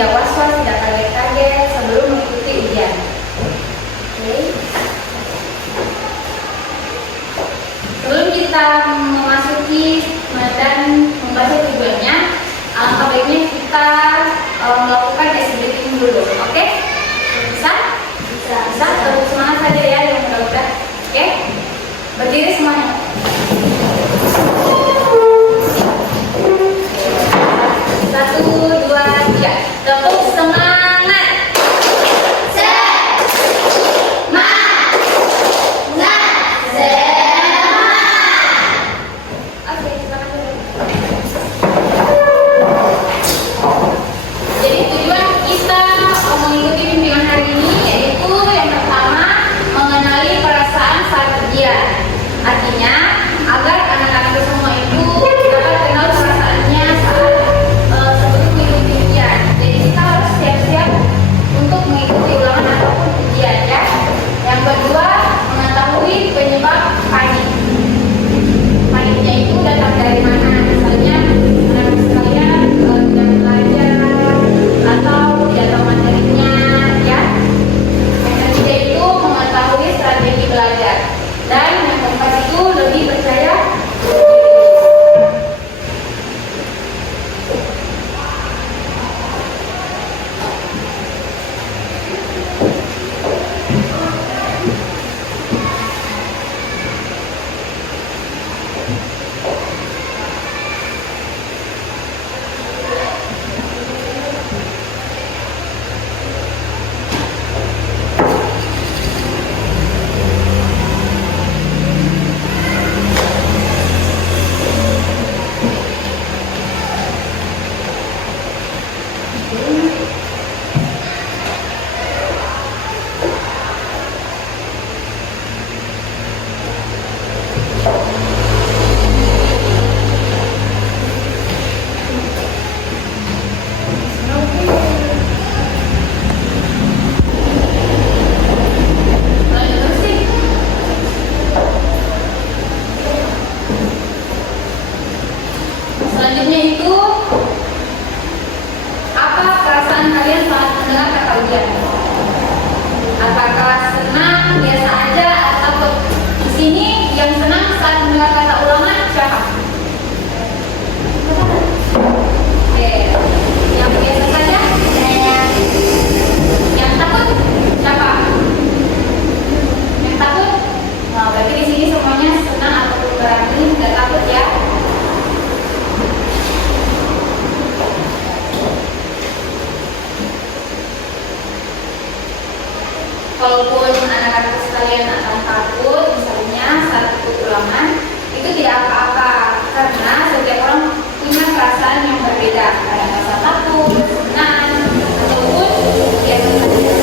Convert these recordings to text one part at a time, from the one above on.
tidak was-was, tidak kaget-kaget sebelum mengikuti ujian. Oke. Sebelum kita memasuki dan membaca tujuannya, alangkah baiknya kita melakukan icing breathing dulu. Oke? Bisa? Bisa. Terus semangat saja ya yang udah. Oke? Berdiri semuanya. Satu, dua, tiga. Tepuk semangat. Oke, silakan dulu. Jadi tujuan kita mengikuti bimbingan hari ini yaitu yang pertama mengenali perasaan saat ujian. Artinya agar anak-anak semua itu dapat kenal perasaannya saat sebelum mengikuti ujian. Jadi kita harus siap-siap untuk mengikuti ulangan ataupun ujian ya. Yang kedua, mengetahui penyebab panik. Paniknya itu datang dari mana? Misalnya anak sekalian tidak belajar atau tidak tahu materinya ya. Yang ketiga itu mengetahui strategi belajar. Dan yang keempat itu lebih percaya diri. Selanjutnya itu apa perasaan kalian saat mendengar kata ujian? Apakah senang, biasa aja, atau takut? Di sini yang senang saat mendengar kata ulangan siapa? Oke, yang biasa saja? Yang takut siapa? Yang takut? Nah, berarti di sini semuanya senang ataupun berani, nggak takut ya? Kalaupun anak-anak sekalian akan takut, misalnya saat ikut ulangan, itu tidak apa-apa karena setiap orang punya perasaan yang berbeda. Ada rasa takut, senang, ataupun biasa saja.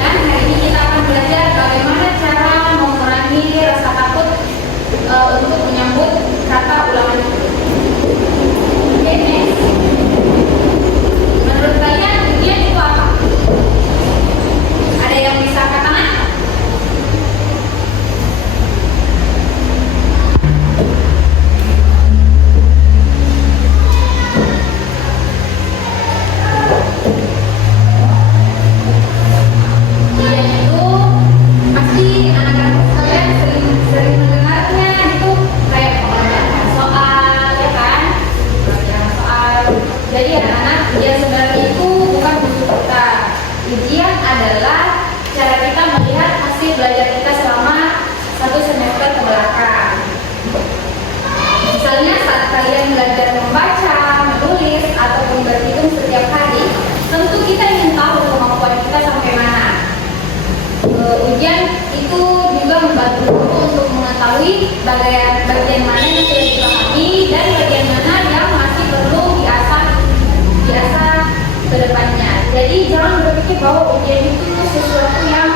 Dan hari ini kita akan belajar bagaimana cara mengurangi rasa takut untuk menyambut kata ulangan itu. Oke, next. Menurut kalian ujian itu apa? Ada yang bisa angkat tangan? Ujian itu pasti anak-anak sekalian sering mendengarnya itu kayak pengerjaan soal, ya kan? Pengerjaan soal. Jadi anak-anak ujian sebenarnya itu bukan musuh kita. Ujian adalah cara kita melihat hasil belajar kita selama satu semester ke belakang. Misalnya saat kalian belajar membaca, menulis, ataupun berhitung setiap hari, tentu kita ingin tahu kemampuan kita sampai mana. Ujian itu juga membantu guru untuk mengetahui bagian mana yang sudah dipahami dan bagian mana yang masih perlu diasah ke depannya. Jadi jangan berpikir bahwa ujian itu sesuatu yang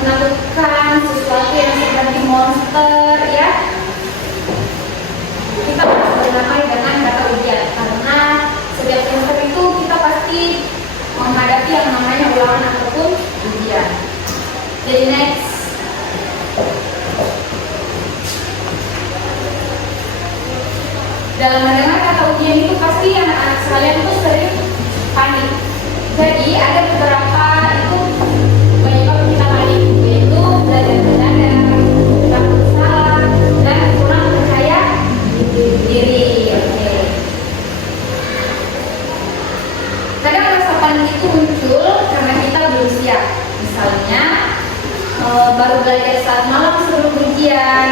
menakutkan, sesuatu yang seperti monster ya. Kita harus berdamai dengan kata ujian karena setiap semester itu kita pasti menghadapi yang namanya ulangan ataupun ujian. Jadi next. Dalam mendengar kata ujian itu pasti anak-anak sekalian Jadi ada beberapa itu penyebab kita panik, yaitu belajar mendadak, takut salah, dan kurang percaya diri. Oke. Kadang rasa panik itu muncul karena kita belum siap. Misalnya baru belajar saat malam sebelum ujian.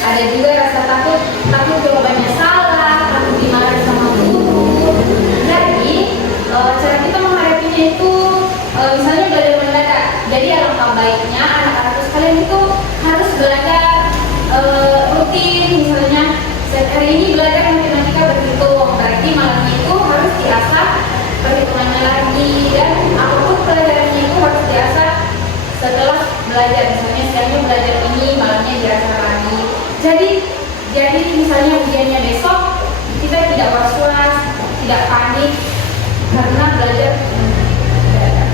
Ada juga rasa takut jawabannya salah, takut dimarahin sama guru. Jadi cara kita menghadapinya itu misalnya belajar mendadak. Jadi alangkah baiknya anak-anak sekalian itu harus belajar rutin. Misalnya hari ini belajar matematika berhitung, berarti malamnya itu harus diasah perhitungannya lagi, dan apapun pelajarannya itu harus diasah setelah belajar. Misalnya sekarang belajar ini, malamnya diasah lagi. Jadi misalnya ujiannya besok, kita tidak was-was, tidak panik karena belajar mendadak.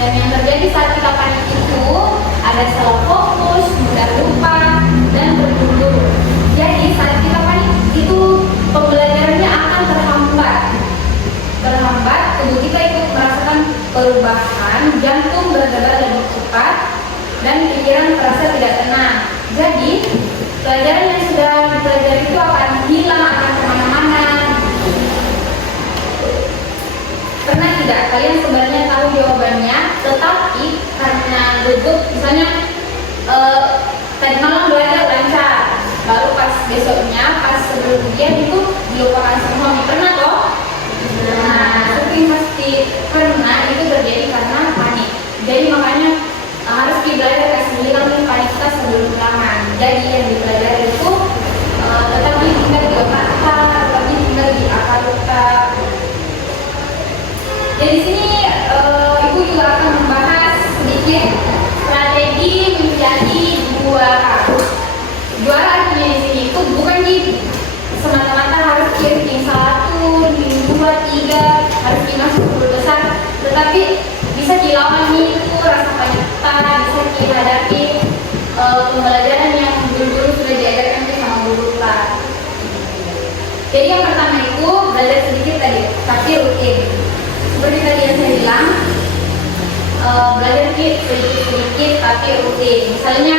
Dan yang terjadi saat kita panik itu ada salah fokus, mudah lupa, dan berduru. Jadi saat kita panik itu pembelajarannya akan terhambat, tubuh kita ikut merasakan perubahan, jantung berdebar lebih cepat, dan pikiran terasa tidak tenang. Jadi pelajaran yang sudah dipelajari itu akan hilang, akan kemana-mana. Pernah tidak kalian sebenarnya tahu jawabannya, tetapi karena gugup, misalnya tadi malam belajar lancar, baru pas besoknya, pas sebelum ujian itu dilupakan semua. Pernah toh? Nah, sering pasti pernah itu terjadi karena panik. Jadi makanya harus dibelajar kasih hilang panik kita sebelum ulangan. Jadi yang dipelajari itu tetap ditinggal di otak kita, tetap ditinggal di akal kita. Jadi sini ibu juga akan membahas sedikit strategi menjadi juara. Juara artinya di sini itu bukan di semata-mata harus ranking 1, 2, 3, harus masuk 10 besar, tetapi bisa dilawan itu rasa panik kita, bisa dihadapi pembelajaran yang dulu sudah diajarkan sama guru kita. Jadi yang pertama itu belajar sedikit tadi, tapi rutin. Seperti tadi yang saya bilang, belajar sedikit tapi rutin. Misalnya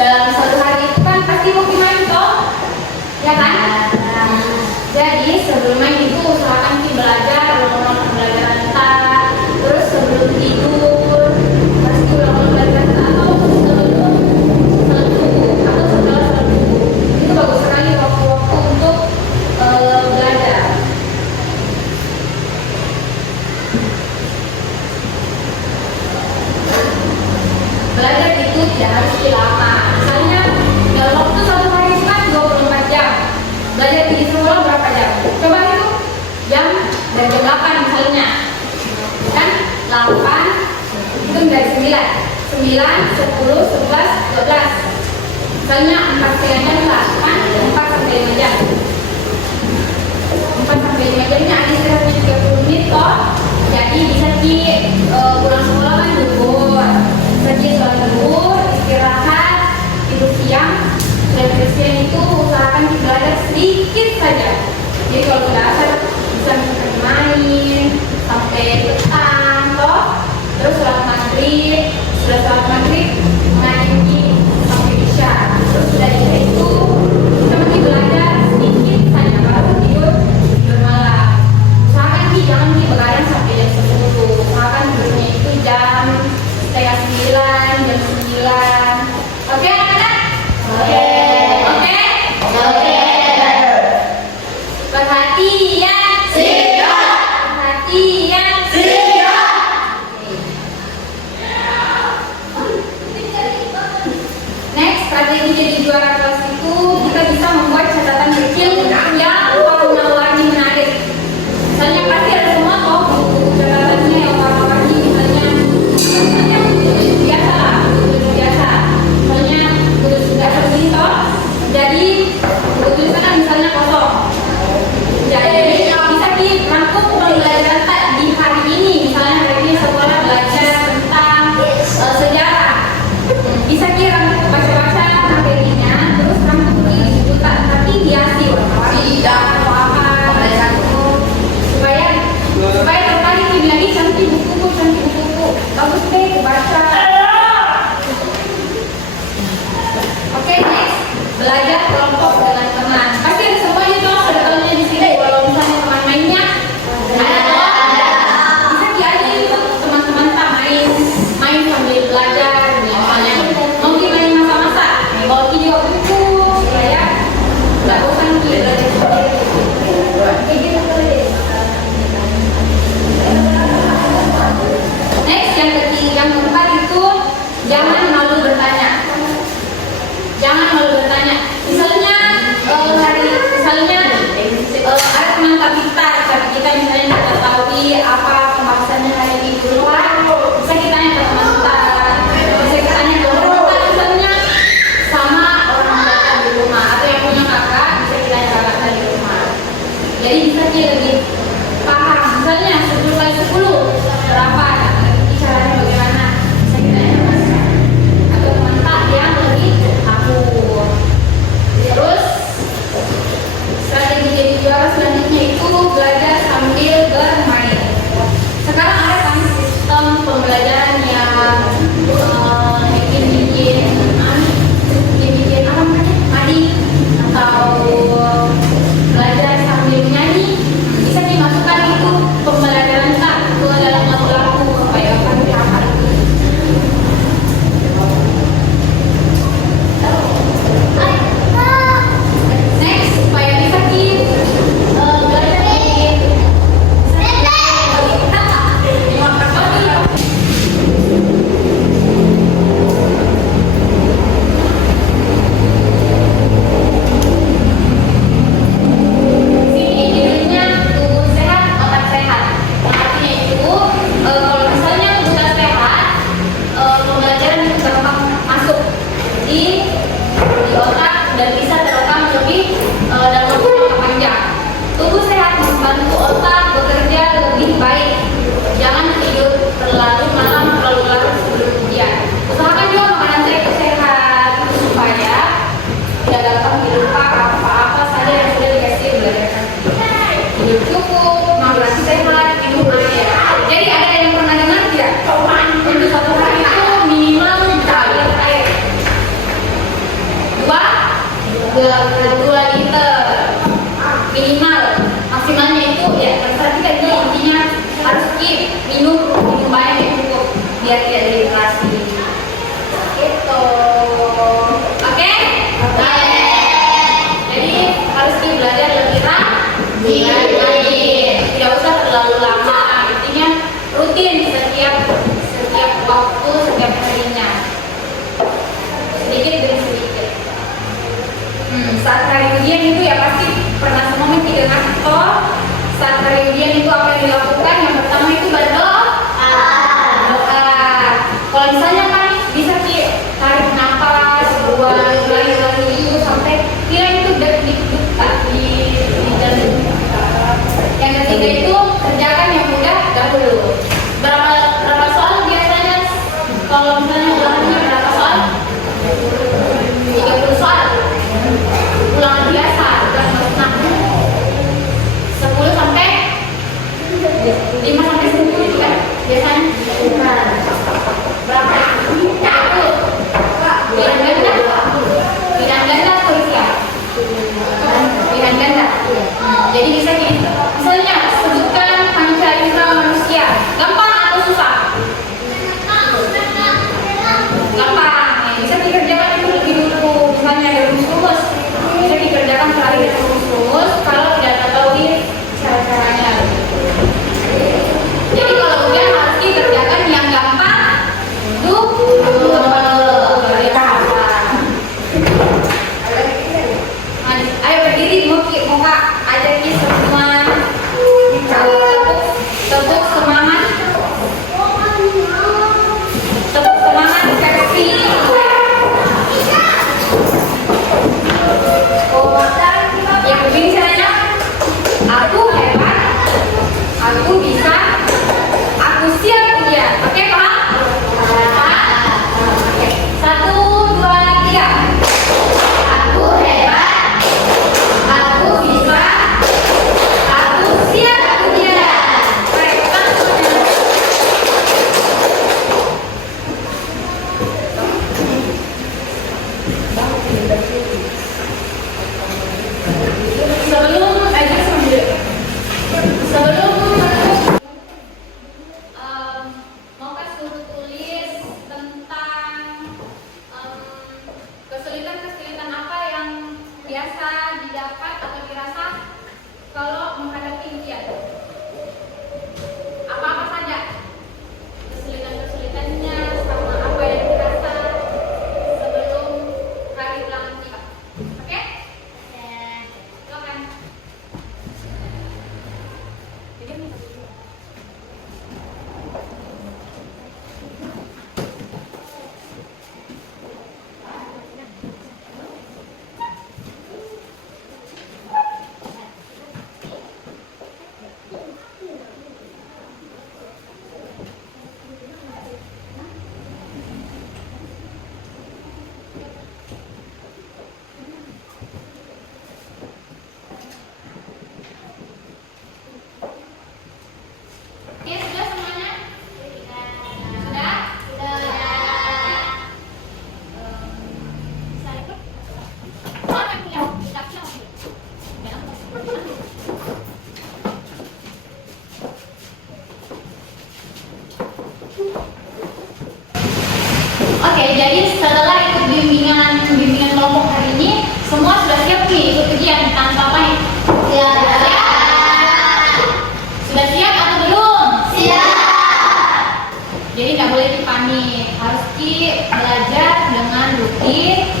dalam satu hari itu kan pasti mau main toh, ya kan? Jadi sebelum main itu usahakan belajar ulang-ulang pembelajaran kita. Terus sebelum tidur pasti ulang-ulang pembelajaran kita, atau setelah subuh. Itu bagus sekali waktu-waktu untuk belajar. Belajar itu tidak harus lama. Misalnya dalam waktu satu hari kan 24 jam. Belajar di sekolah berapa jam? Coba itu jam dari jam 8 misalnya. Kan 8 itu dari 9, 10, 11, 12. Misalnya 4 jam lah, kan 4 sampai 5 jam. 4 sampai 5 jamnya ada istirahatnya 30 menit toh. Jadi bisa pulang sekolah kan libur. Jadi sholat zuhur, istirahat, tidur siang, dan siang itu usahakan belajar sedikit saja. Jadi kalau tidak asal bisa main sampai petang, toh. Terus sholat maghrib, sudah sholat maghrib mengaji sampai isya. Terus sudah isya itu kita masih belajar sedikit saja, baru tidur malam. Usahakan jangan begadang sampai jam 10. Usahakan tidurnya itu jam setengah 9, jam 9. Oke anak-anak? Oke. Perhatian. Siap. Perhatian. Siap. Next, strategi jadi juara kelas itu kita bisa membuat catatan kecil yang warna-warni menarik. Misalnya pasti ada semua toh buku catatannya yang warna-warni, misalnya biasa. Misalnya tulis sudah seperti toh. Jadi buku tulisan misalnya kosong. Jadi bisa dirangkum pembelajaran di hari ini. Misalnya hari ini sekolah belajar tentang sejarah. Bisa dirangkum baca-baca Jangan malu bertanya. Misalnya ada teman kita misalnya tidak tahu apa pembahasannya hari ini di luar, bisa kita tanya ke teman kita, bisa kita tanya ke orang kita misalnya sama orang tua di rumah atau yang punya kakak bisa kita tanya kakak di rumah. Jadi bisa dia lebih paham. Misalnya 10 kali 10 berapa? Caranya bagaimana? Bisa kita tanya ke mereka. Atau teman tak yang lebih aku. Terus strategi jadi juara selanjutnya itu belajar sambil bermain. Sekarang ada kan sistem pembelajaran yang bikin apa namanya, adik atau belajar sambil menyanyi, bisa dimasukkan itu pembelajaran tak ke dalam lagu-lagu supaya kami hafal. Next, supaya bisa belajar sini judulnya tubuh sehat, otak sehat. Artinya itu kalau misalnya sudah sehat, pembelajaran itu gampang masuk di otak dan bisa terekam lebih dalam waktu yang panjang. Tubuh sehat membantu otak bekerja lebih baik. Jangan tidur terlalu malam, terlalu larut sebelum ujian. Usahakan juga makanan sehat supaya tidak gampang dilupa apa-apa saja yang sudah dikasih belajar. Tidur cukup, makan sehat, minum air. Jadi ada yang pernah dengar tidak? Untuk satu hari itu minimal 2 liter air. 2 liter minimal. Maksimalnya itu ya terserah kita, intinya harus minum banyak yang cukup biar tidak dehidrasi. Itu oke? Jadi harus belajar lebih rajin, tidak usah terlalu lama. Intinya rutin setiap waktu, setiap harinya, sedikit demi sedikit. Saat hari ujian itu ya pasti pernah semomen tidak ngantor. Saat hari ujian itu apa yang dilakukan? Yang pertama itu berdoa. Kalau misalnya kan bisa tarik nafas, ulangi itu sampai kira itu deg-degan di dalam. Yang ketiga itu kerjakan yang mudah dahulu. Berapa soal biasanya? Kalau misalnya ulangannya berapa soal? 30 soal. Ulangan biasa, bukan senang. 10 sampai 20 Jadi setelah ikut bimbingan kelompok hari ini, semua sudah siap nih ikut ujian tanpa panik. Siap. Sudah siap atau belum? Siap. Jadi nggak boleh panik, harus belajar dengan rutin.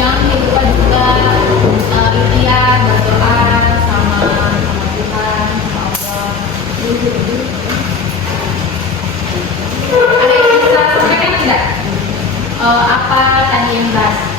Jangan lupa juga ikhtiar berdoa sama Tuhan, sama Allah. Ada yang bisa sampaikan tidak? Apa tadi yang bahas?